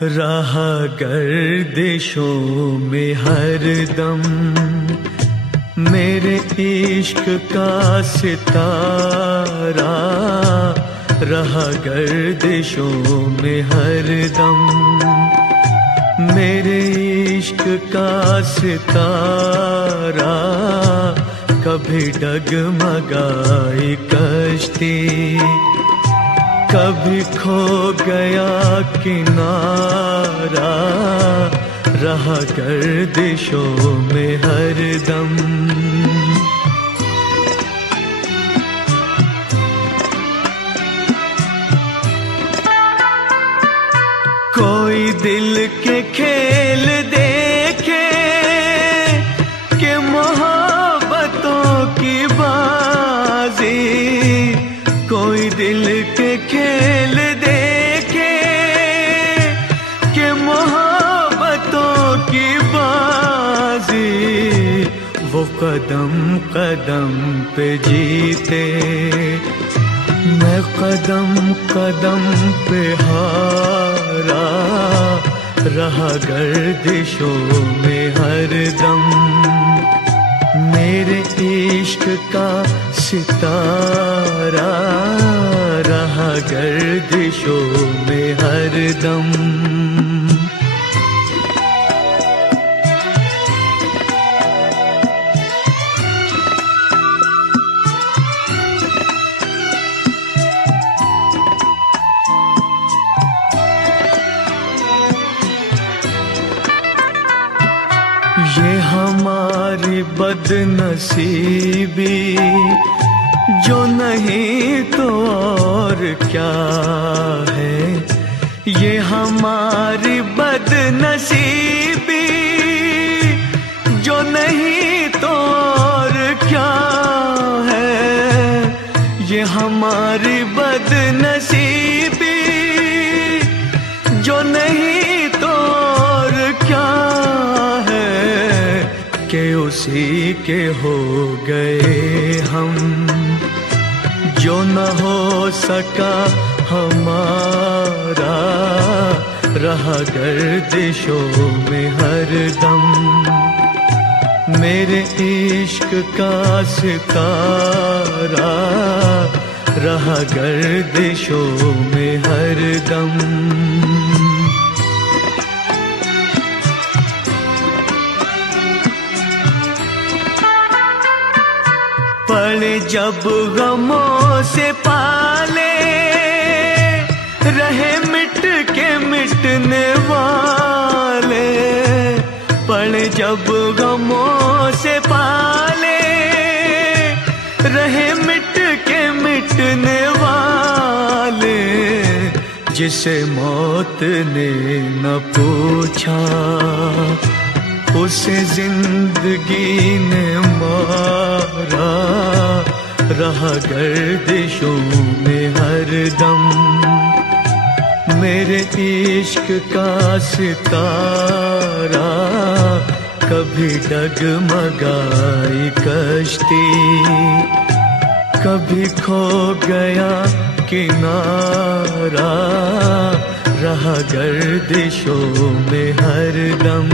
रहा गर्दिशों में हरदम मेरे इश्क का सितारा, रहा गर्दिशों में हरदम मेरे इश्क का सितारा। कभी डगमगाई कश्ती, कभी खो गया किनारा, रहा गर्दिशों में हरदम। कोई दिल के खेल देखे कि मोहब्बतों की बाजी, कोई दिल के खेल देखे कि मोहब्बतों की बाजी, वो कदम कदम पे जीते, मैं कदम कदम पे हारा, रहा गर्दिशों में हरदम मेरे इश्क का सितारा, रहा गर्दिशों में हरदम। ये हमारी बदनसीबी, जो नहीं तो और क्या है। ये हमारी बदनसीबी, जो नहीं तो और क्या है। ये हमारी बदनसीबी, जो नहीं तो और क्या है, कि उसी के हो गए हम, जो न हो सका हमारा, रहा गर्दिशों में हरदम मेरे इश्क का सितारा, रहा गर्दिशों में हरदम। पड़े जब गमों से पाले, रहे मिट के मिटने वाले, पड़े जब गमों से पाले, रहे मिट के मिटने वाले, जिसे मौत ने न पूछा, उसे जिंदगी ने मारा, रहा गर्दिशों में हरदम मेरे इश्क का सितारा। कभी डगमगाई कश्ती, कभी खो गया किनारा, रहा गर्दिशों में हरदम।